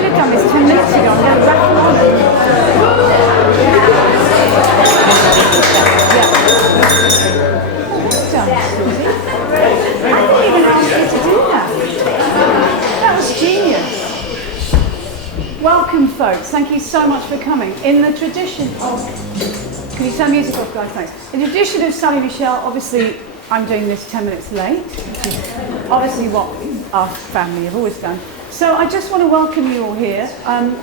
should have done this 10 minutes ago. I'm going back on it. I didn't even ask you to do that. That was genius. Welcome, folks. Thank you so much for coming. In the tradition of... Can you turn music off, guys? Thanks. In the tradition of Sally Michelle, obviously, I'm doing this 10 minutes late. Obviously, what our family have always done. So I just want to welcome you all here.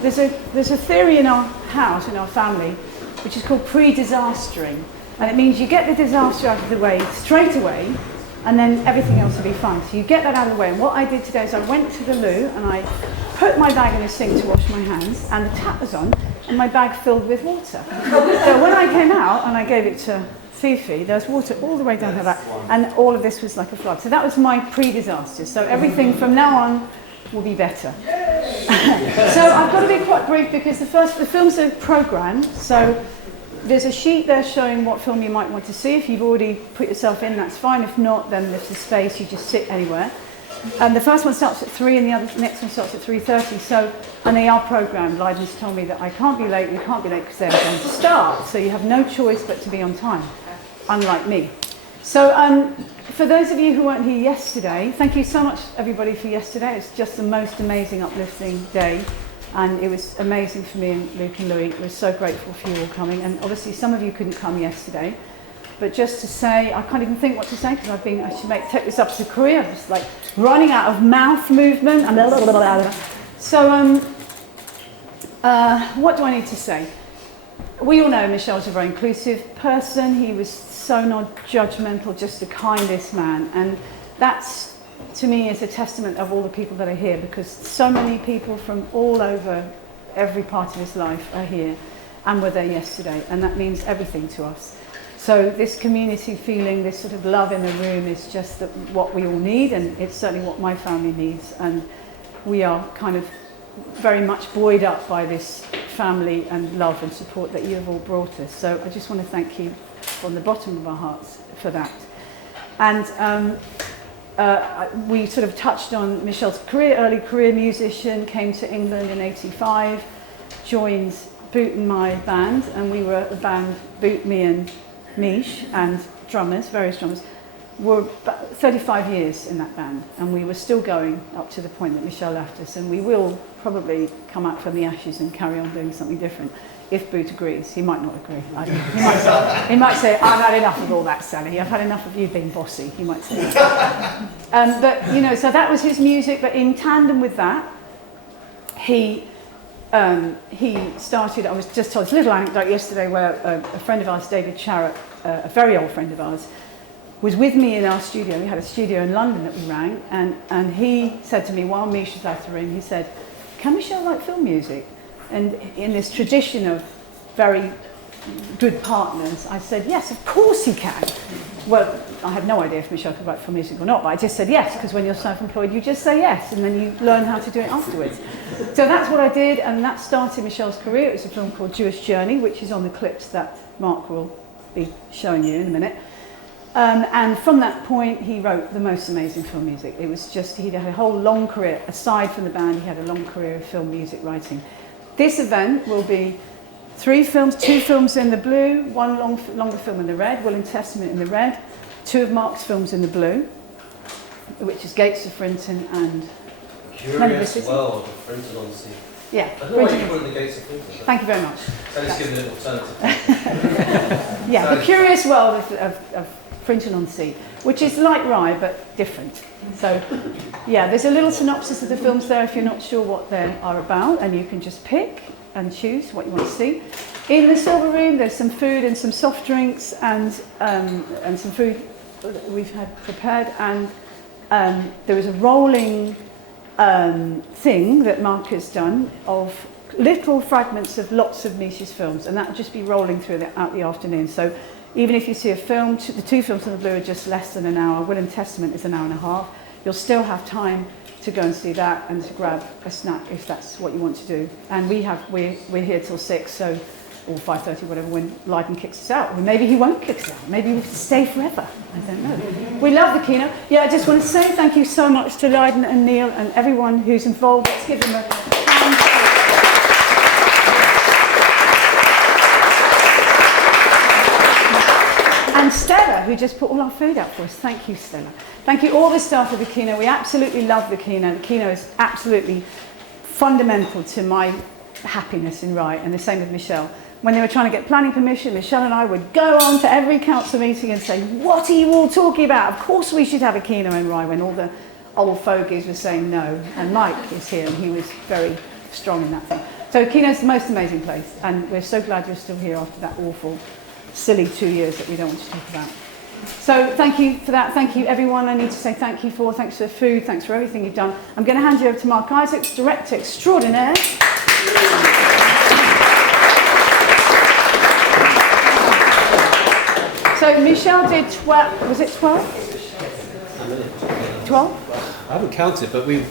There's a theory in our house, in our family, which is called pre-disastering. And it means you get the disaster out of the way straight away, and then everything else will be fine. So you get that out of the way. And what I did today is I went to the loo and I put my bag in the sink to wash my hands, and the tap was on, and my bag filled with water. So when I came out and I gave it to Fifi, there was water all the way down her back, and all of this was like a flood. So that was my pre-disaster. So everything from now on will be better. So I've got to be quite brief because the films are programmed. So there's a sheet there showing what film you might want to see. If you've already put yourself in, that's fine. If not, then there's the space. You just sit anywhere. And the first one starts at 3 and the next one starts at 3:30. So, and they are programmed. Leiden's told me that I can't be late. We can't be late because they're going to start. So you have no choice but to be on time, unlike me. So for those of you who weren't here yesterday, thank you so much, everybody, for yesterday. It's just the most amazing, uplifting day. And it was amazing for me and Luke and Louis. We're so grateful for you all coming. And obviously some of you couldn't come yesterday. But just to say, I can't even think what to say because I should take this up to Korea. I'm just like running out of mouth movement. And so what do I need to say? We all know Michel's a very inclusive person. He was so non-judgmental, just the kindest man. And that's, to me, is a testament of all the people that are here, because so many people from all over every part of his life are here and were there yesterday. And that means everything to us. So this community feeling, this sort of love in the room is just what we all need, and it's certainly what my family needs. And we are kind of very much buoyed up by this family and love and support that you have all brought us. So I just want to thank you from the bottom of our hearts for that. And we sort of touched on Michel's career, early career musician, came to England in '85, joined Boot and my band, and we were a band, Boot, me and Mich, and drummers, various drummers. Were about 35 years in that band, and we were still going up to the point that Michel left us, and we will probably come out from the ashes and carry on doing something different if Boot agrees. He might not agree. He might say, I've had enough of all that, Sally. I've had enough of you being bossy. He might say that. But, you know, so that was his music, but in tandem with that, he started, I was just told this little anecdote yesterday where a friend of ours, David Charrett, a very old friend of ours, was with me in our studio. We had a studio in London that we rang, and he said to me while Mich was out of the room, he said, can Michel write film music? And in this tradition of very good partners, I said, yes, of course he can. Well, I had no idea if Michel could write film music or not, but I just said yes, because when you're self-employed, you just say yes, and then you learn how to do it afterwards. So that's what I did, and that started Michel's career. It was a film called Jewish Journey, which is on the clips that Mark will be showing you in a minute. And from that point, he wrote the most amazing film music. It was just, he had a whole long career, aside from the band, he had a long career of film music writing. This event will be 3 films, 2 films in the blue, 1 longer film in the red, Will and Testament in the red, 2 of Mark's films in the blue, which is Gates of Frinton and Curious World of Frinton on Sea. Yeah. I don't know why you call it the Gates of Frinton. Thank you very much. So let's give it an alternative. Yeah, the Curious World of Frinton on Sea, which is like Rye but different. So, yeah, there's a little synopsis of the films there if you're not sure what they are about, and you can just pick and choose what you want to see. In the Silver Room, there's some food and some soft drinks and some food that we've had prepared, and there is a rolling thing that Mark has done of little fragments of lots of Mich's films, and that will just be rolling throughout the afternoon. So even if you see a film, the 2 films in the blue are just less than an hour. Will and Testament is an hour and a half. You'll still have time to go and see that and to grab a snack if that's what you want to do. And we're here till 6, so, or 5:30, whatever, when Leiden kicks us out. Or maybe he won't kick us out. Maybe we can stay forever. I don't know. We love the Kino. Yeah, I just want to say thank you so much to Leiden and Neil and everyone who's involved. Let's give them a hand. And Stella, who just put all our food out for us. Thank you, Stella. Thank you, all the staff of the Kino. We absolutely love the Kino. The Kino is absolutely fundamental to my happiness in Rye, and the same with Michelle. When they were trying to get planning permission, Michelle and I would go on to every council meeting and say, what are you all talking about? Of course we should have a Kino in Rye, when all the old fogies were saying no. And Mike is here, and he was very strong in that thing. So Kino's the most amazing place, and we're so glad you're still here after that awful, silly 2 years that we don't want to talk about. So thank you for that. Thank you, everyone. I need to say thank you for. Thanks for the food. Thanks for everything you've done. I'm going to hand you over to Mark Isaacs, Director Extraordinaire. So Michelle did 12, was it 12? 12? I haven't counted, but we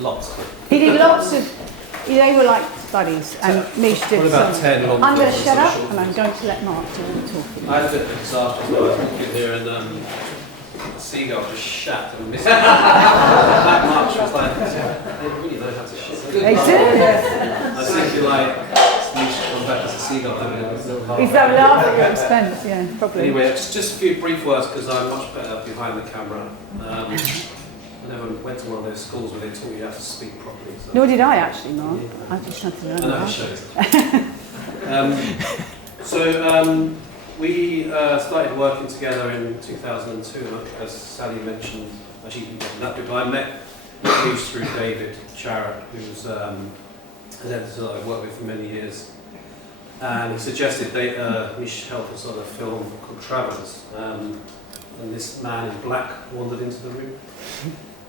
lots. He did lots of, they were like buddies, and Mich did what about some. 10 long I'm going to films shut and up, short and I'm going to let Mark do all the talking. I had a bit of a disaster as well. I was walking here and a seagull just shat and missed that much. I was like, they really know how to shit. They do. I think you're like, Mich come back as a seagull having a little laugh. He's that laugh at your expense, yeah, probably. Anyway, just a few brief words because I'm much better behind the camera. I never went to one of those schools where they taught you how to speak properly. So. Nor did I actually, Mark. I just had to learn I know that. it shows. We started working together in 2002, and as Sally mentioned, actually you can get that bit, but I met Mich through David Charrett, who's an editor that I've worked with for many years. And he suggested Mich help us on a film called Travellers. And this man in black wandered into the room.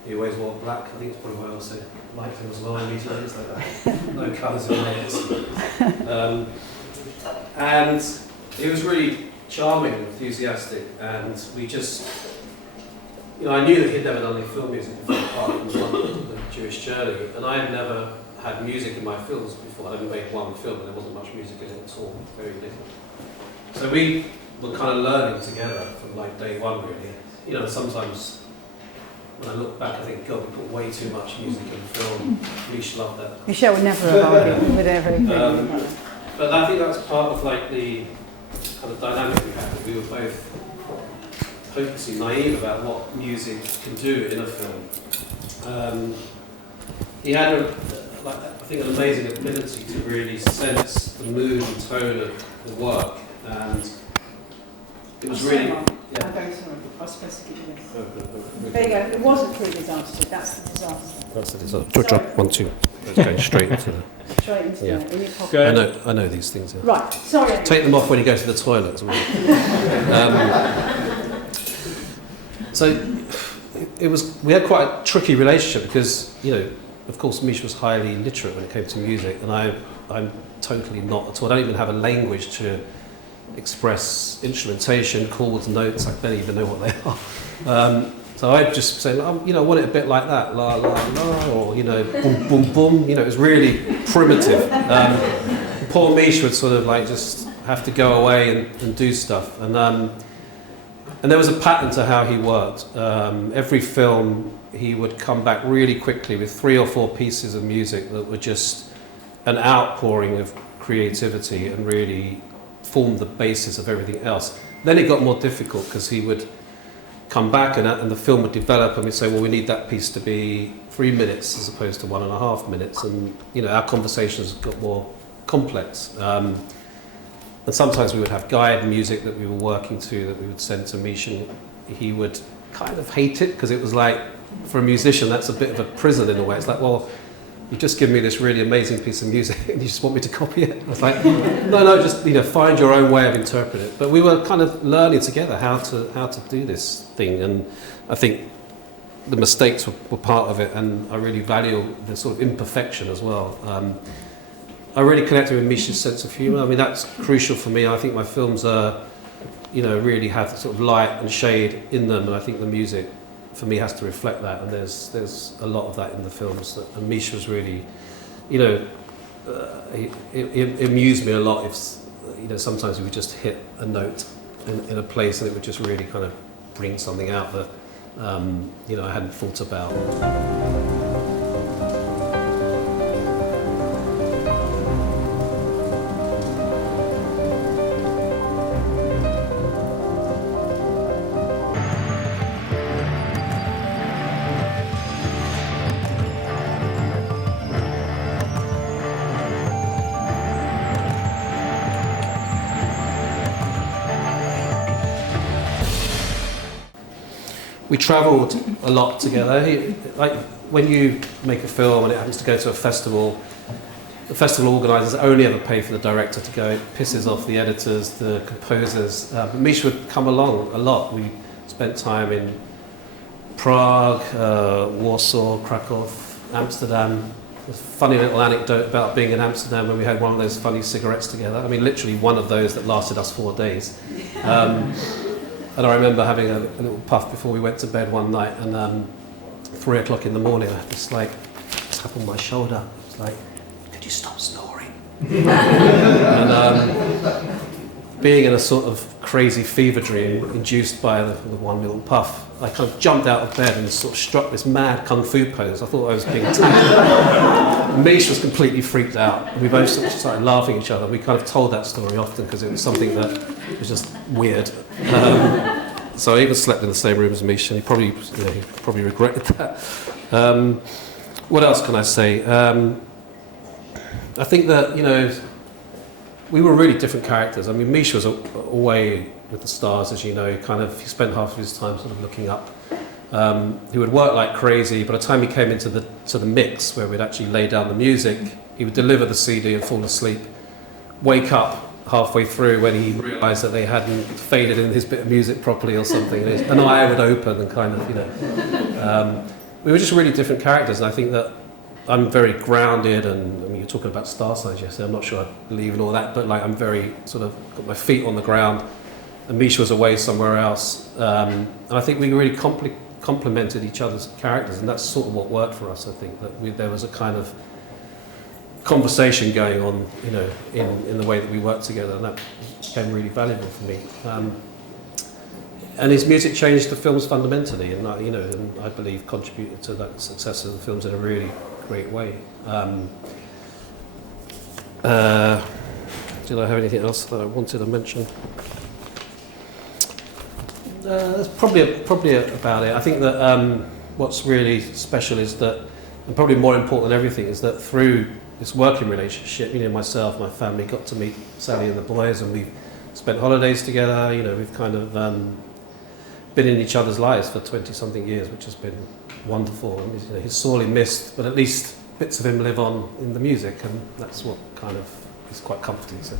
He always wore black. I think it's probably why I also liked him as well. Immediately, it's like that. No colours in layers. And he was really charming and enthusiastic. And we just, I knew that he'd never done any film music before, apart from the Jewish Journey. And I had never had music in my films before. I'd only made one film, and there wasn't much music in it at all. Very little. So we were kind of learning together from like day one, really. Sometimes when I look back, I think, God, we put way too much music in film. Mich loved that. Michelle would never have argued with everything. But I think that's part of like the kind of dynamic we had. That we were both hopelessly naive about what music can do in a film. He had, I think, an amazing ability to really sense the mood and tone of the work, and it was really. I'm very sorry. I was supposed to give you this. There you go. It wasn't true disaster. That's the disaster. That's the disaster. Drop 1, 2. Let's go straight into the. Straight into Yeah. the in your pocket. I know these things. Yeah. Right. Sorry. Take them off when you go to the toilet as well. So we had quite a tricky relationship because, of course, Mich was highly literate when it came to music, and I'm totally not at all. I don't even have a language to express instrumentation, chords, notes. I don't even know what they are. So I'd just say, I want it a bit like that, la la la, or boom boom boom. It was really primitive. Poor Mich would sort of like just have to go away and do stuff, and there was a pattern to how he worked. Every film, he would come back really quickly with 3 or 4 pieces of music that were just an outpouring of creativity and really formed the basis of everything else. Then it got more difficult because he would come back and the film would develop, and we'd say, well, we need that piece to be 3 minutes as opposed to 1.5 minutes, and our conversations got more complex. And sometimes we would have guide music that we were working to that we would send to Mich, and he would kind of hate it because it was like, for a musician, that's a bit of a prison in a way. It's like, well, you just give me this really amazing piece of music and you just want me to copy it. I was like, no, just find your own way of interpreting it. But we were kind of learning together how to do this thing, and I think the mistakes were part of it, and I really value the sort of imperfection as well. I really connected with Mich's sense of humour. I mean, that's crucial for me. I think my films are, really have sort of light and shade in them, and I think the music for me has to reflect that, and there's a lot of that in the films. And Mich was really, it amused me a lot if, sometimes we would just hit a note in a place and it would just really kind of bring something out that, I hadn't thought about. we travelled a lot together. Like when you make a film and it happens to go to a festival, the festival organisers only ever pay for the director to go. It pisses off the editors, the composers. Mich would come along a lot. We spent time in Prague, Warsaw, Krakow, Amsterdam. There's a funny little anecdote about being in Amsterdam when we had one of those funny cigarettes together. I mean, literally one of those that lasted us 4 days. And I remember having a little puff before we went to bed one night, and 3 o'clock in the morning, I had this like tap on my shoulder. It's like, could you stop snoring? And being in a sort of crazy fever dream induced by the one little puff, I kind of jumped out of bed and sort of struck this mad kung fu pose. I thought I was being attacked. Mich was completely freaked out. We both sort of started laughing at each other. We kind of told that story often because it was something that was just weird. So I even slept in the same room as Mich, and he probably regretted that. What else can I say? I think that, we were really different characters. I mean, Mich was away with the stars, as you know. He spent half of his time sort of looking up. He would work like crazy. By the time he came into the mix, where we'd actually lay down the music, he would deliver the CD and fall asleep, wake up halfway through when he realised that they hadn't faded in his bit of music properly or something, and an eye would open and kind of, we were just really different characters, and I think that I'm very grounded, and I mean, you're talking about star signs yesterday, I'm not sure I believe in all that, but like I'm very sort of got my feet on the ground, and Mich was away somewhere else, and I think we really complemented each other's characters, and that's sort of what worked for us. I think that there was a kind of conversation going on, in the way that we worked together, and that became really valuable for me. And his music changed the films fundamentally, and and I believe contributed to that success of the films in a really great way. Did I have anything else that I wanted to mention? That's probably about it. I think that what's really special is that, and probably more important than everything, is that through this working relationship, myself, my family got to meet Sally and the boys, and we've spent holidays together. We've kind of been in each other's lives for 20-something years, which has been wonderful. And he's sorely missed, but at least bits of him live on in the music, and that's what kind of is quite comforting. So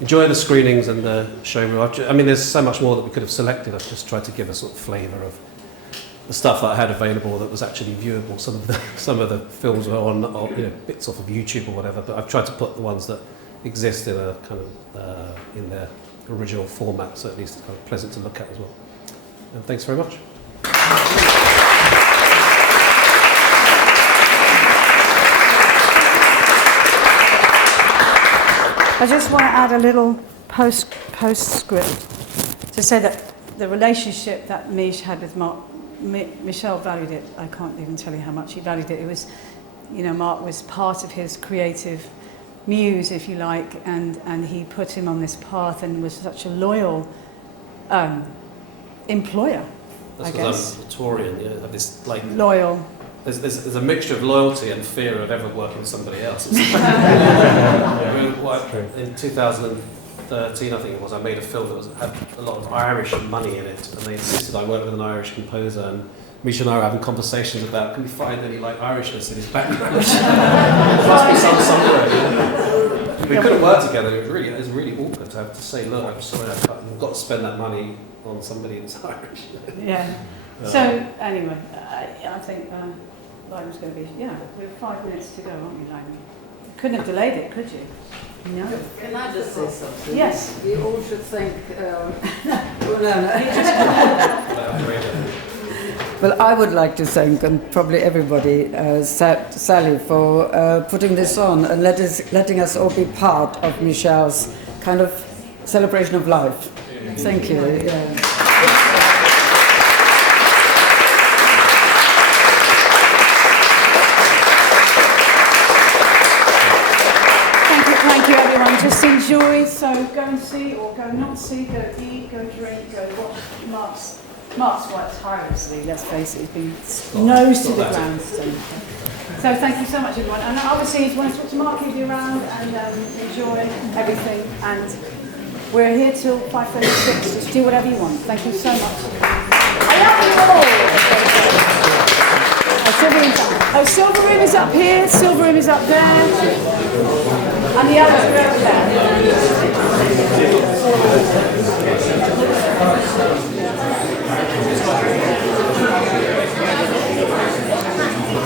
enjoy the screenings and the showroom. I mean, there's so much more that we could have selected. I've just tried to give a sort of flavour of the stuff that I had available that was actually viewable. Some of the films were on bits off of YouTube or whatever, but I've tried to put the ones that exist in a kind of in their original format, so at least it's kind of pleasant to look at as well. And thanks very much. I just want to add a little postscript to say that the relationship that Mich had with Mark, Michel valued it. I can't even tell you how much he valued it. It was, Mark was part of his creative muse, if you like, and he put him on this path and was such a loyal employer. That's I guess. I'm Victorian, have this like loyal. There's a mixture of loyalty and fear of ever working with somebody else. In 2013, I think it was, I made a film that had a lot of Irish money in it, and they insisted I work with an Irish composer, and Mich and I were having conversations about, can we find any Irishness in his background? There must be some somewhere. We couldn't work together. It was really awkward to have to say, look, I'm sorry, I've got to spend that money on somebody that's Irish. Yeah. So anyway, I think Lime's going to be, we have 5 minutes to go, aren't we, Lime? Couldn't have delayed it, could you? No. Can I just say something? Yes. We all should thank Well, I would like to thank, and probably everybody, Sally for putting this on and letting us all be part of Michel's kind of celebration of life. Thank you. Yeah. Thank you, everyone. Just enjoy. So go and see, or go not see. Go eat. Go drink. Go watch Mark's worked tirelessly. Let's face it. He's been nose to the ground. So thank you so much, everyone. And obviously, if you want to talk to Mark, he'll be around and enjoy everything. And we're here till 5:36. Just do whatever you want. Thank you so much. I love you. Oh, silver room is up here, silver room is up there, and the others are over there.